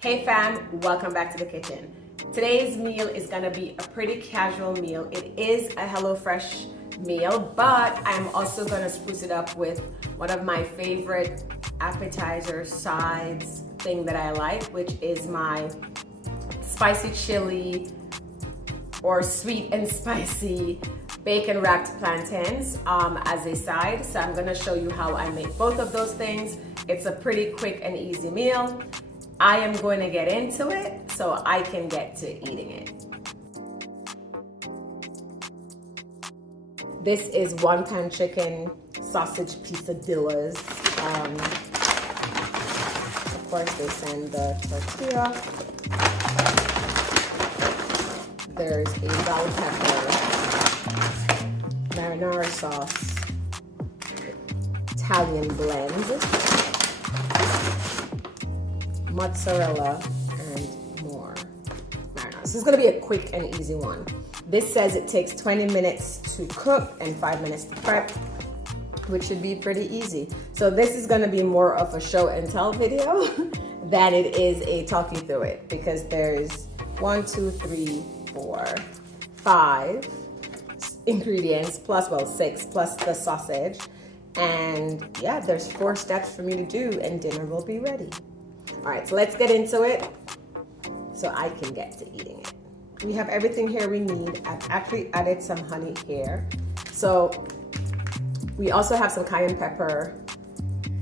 Hey fam, welcome back to the kitchen. Today's meal is gonna be a pretty casual meal. It is a HelloFresh meal, but I'm also gonna spruce it up with one of my favorite appetizer sides thing that I like, which is my spicy chili or sweet and spicy bacon wrapped plantains as a side. So I'm gonna show you how I make both of those things. It's a pretty quick and easy meal. I am going to get into it so I can get to eating it. This is one-pan chicken sausage Pizza-dillas. Of course, they send the tortilla. There's a bell pepper, marinara sauce, Italian blend, mozzarella, and more marinara. So it's gonna be a quick and easy one. This says it takes 20 minutes to cook and 5 minutes to prep, which should be pretty easy. So this is gonna be more of a show and tell video than it is a talk you through it, because there's 1, 2, 3, 4, 5 ingredients plus, well, 6 plus the sausage. And yeah, there's 4 steps for me to do and dinner will be ready. All right, so let's get into it so I can get to eating it. We have everything here we need. I've actually added some honey here. So we also have some cayenne pepper.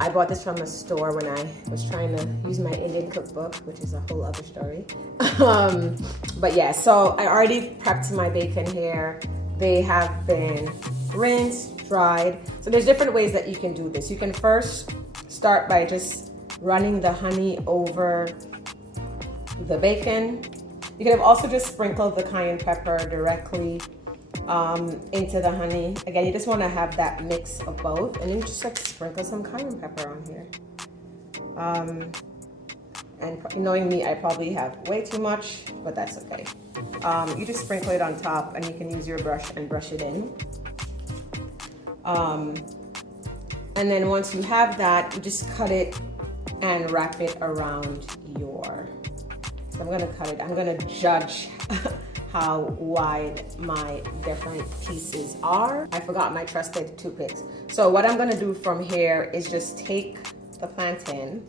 I bought this from a store when I was trying to use my Indian cookbook, which is a whole other story. But yeah, so I already prepped my bacon here. They have been rinsed, dried. So there's different ways that you can do this. You can first start by just running the honey over the bacon. You could have also just sprinkled the cayenne pepper directly into the honey. Again, you just want to have that mix of both, and then just like sprinkle some cayenne pepper on here. And knowing me, I probably have way too much, but that's okay. You just sprinkle it on top, and you can use your brush and brush it in. And then once you have that, you just cut it and wrap it around your, so I'm gonna cut it, I'm gonna judge how wide my different pieces are. I forgot my trusted toothpicks. So what I'm gonna do from here is just take the plantain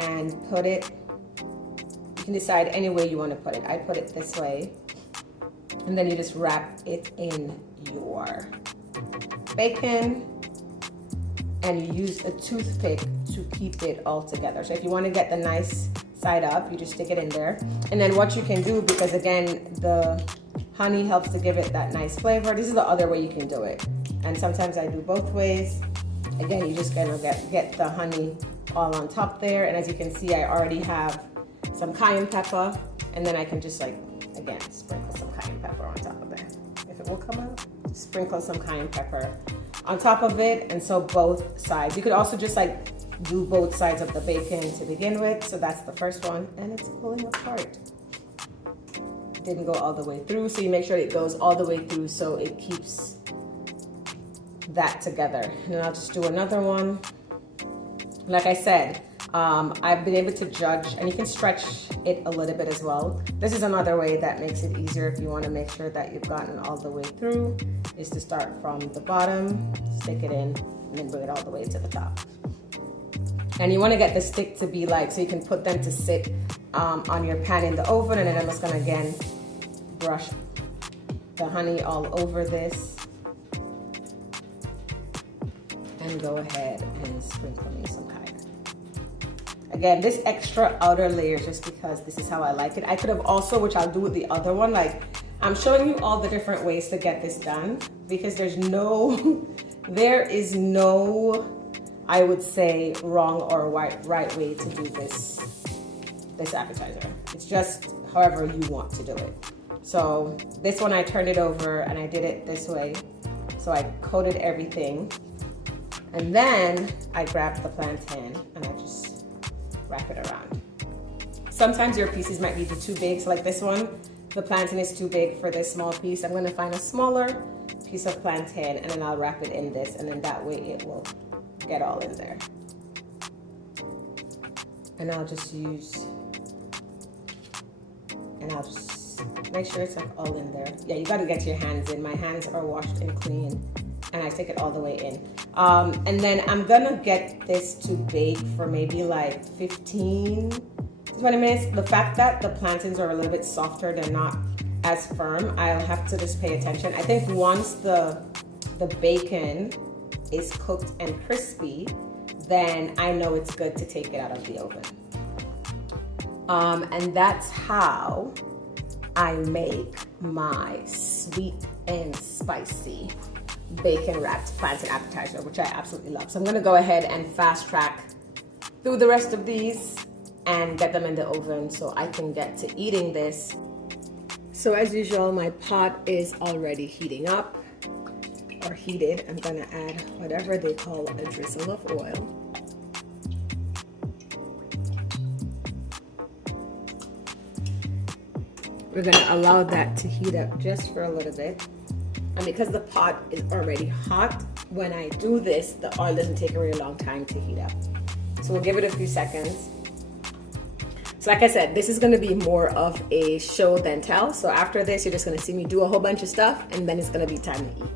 and put it, you can decide any way you wanna put it. I put it this way, and then you just wrap it in your bacon, and you use a toothpick to keep it all together. So if you want to get the nice side up, you just stick it in there. And then what you can do, because again, the honey helps to give it that nice flavor, this is the other way you can do it. And sometimes I do both ways. Again, you just gonna get the honey all on top there. And as you can see, I already have some cayenne pepper, and then I can just like, again, sprinkle some cayenne pepper on top of it. If it will come out, sprinkle some cayenne pepper on top of it, and so both sides. You could also just like do both sides of the bacon to begin with. So that's the first one, and it's pulling apart. Didn't go all the way through, so you make sure it goes all the way through so it keeps that together. And then I'll just do another one. Like I said, I've been able to judge, and you can stretch it a little bit as well. This is another way that makes it easier if you want to make sure that you've gotten all the way through, is to start from the bottom, stick it in, and then bring it all the way to the top. And you want to get the stick to be like, so you can put them to sit on your pan in the oven, and then I'm just going to again brush the honey all over this and go ahead and sprinkle me some cayenne. Again, this extra outer layer is just because this is how I like it. I could have also, which I'll do with the other one, like I'm showing you all the different ways to get this done, because there is no, I would say, wrong or right way to do this appetizer. It's just however you want to do it. So this one I turned it over and I did it this way. So I coated everything, and then I grabbed the plantain and I just wrap it around. Sometimes your pieces might be too big, so like this one, the plantain is too big for this small piece. I'm gonna find a smaller piece of plantain, and then I'll wrap it in this, and then that way it will get all in there. And I'll just use and I'll just make sure it's like all in there. Yeah, you gotta get your hands in. My hands are washed and clean, and I take it all the way in. And then I'm gonna get this to bake for maybe like 15 to 20 minutes. The fact that the plantains are a little bit softer, they're not as firm, I'll have to just pay attention. I think once the bacon is cooked and crispy, then I know it's good to take it out of the oven. And that's how I make my sweet and spicy bacon wrapped plantain appetizer, which I absolutely love. So I'm gonna go ahead and fast track through the rest of these and get them in the oven so I can get to eating this. So as usual, my pot is already heating up or heated. I'm gonna add whatever they call a drizzle of oil. We're gonna allow that to heat up just for a little bit. And because the pot is already hot, when I do this, the oil doesn't take a really long time to heat up. So we'll give it a few seconds. So like I said, this is gonna be more of a show than tell. So after this, you're just gonna see me do a whole bunch of stuff, and then it's gonna be time to eat.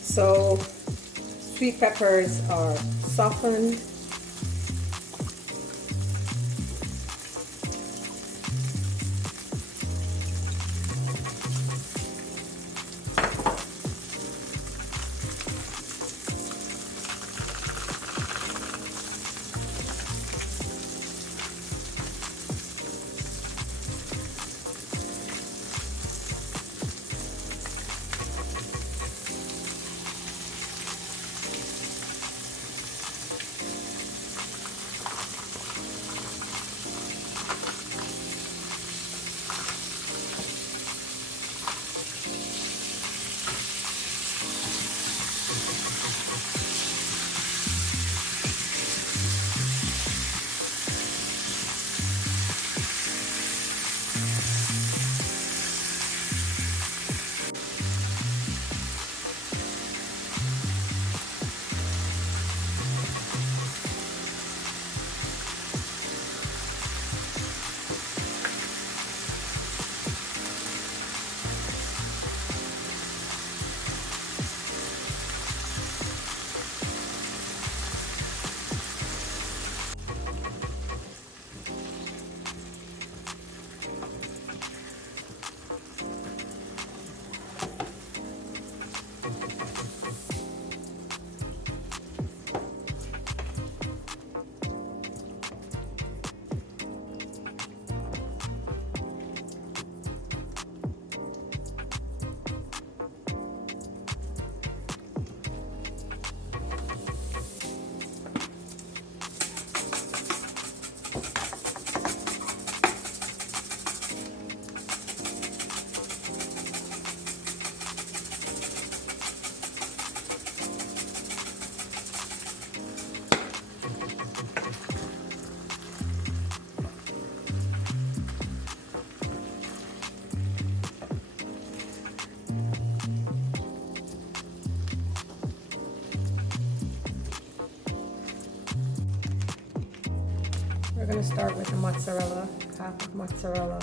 So sweet peppers are softened. We're gonna start with the mozzarella, half of mozzarella.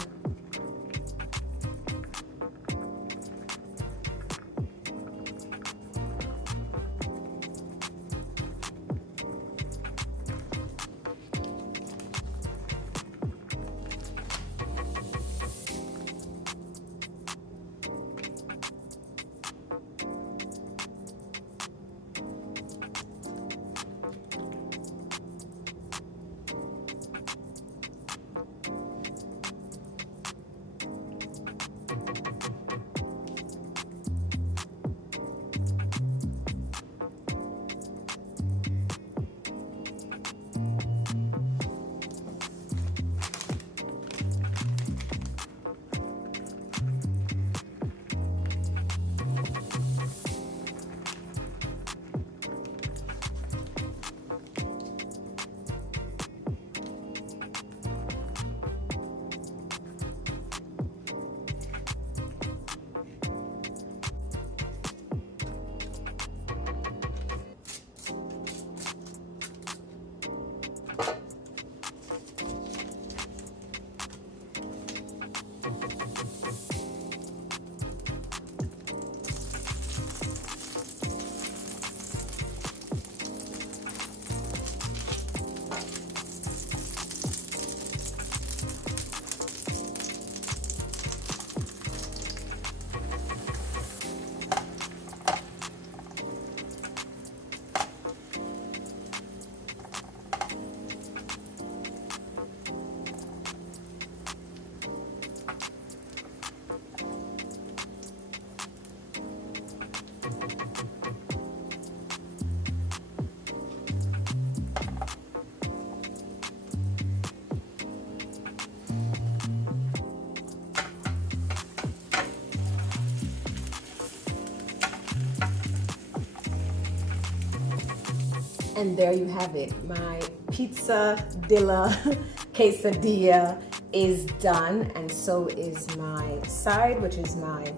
And there you have it. My Pizza-dilla quesadilla is done, and so is my side, which is my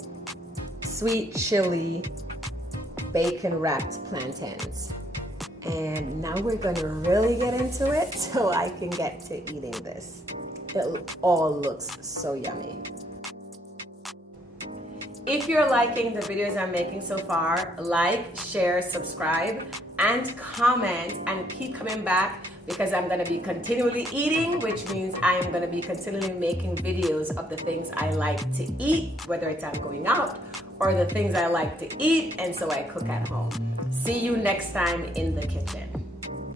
sweet chili bacon wrapped plantains. And now we're gonna really get into it so I can get to eating this. It all looks so yummy. If you're liking the videos I'm making so far, like, share, subscribe, and comment, and keep coming back because I'm gonna be continually eating, which means I am gonna be continually making videos of the things I like to eat, whether it's I'm going out or the things I like to eat, and so I cook at home. See you next time in the kitchen.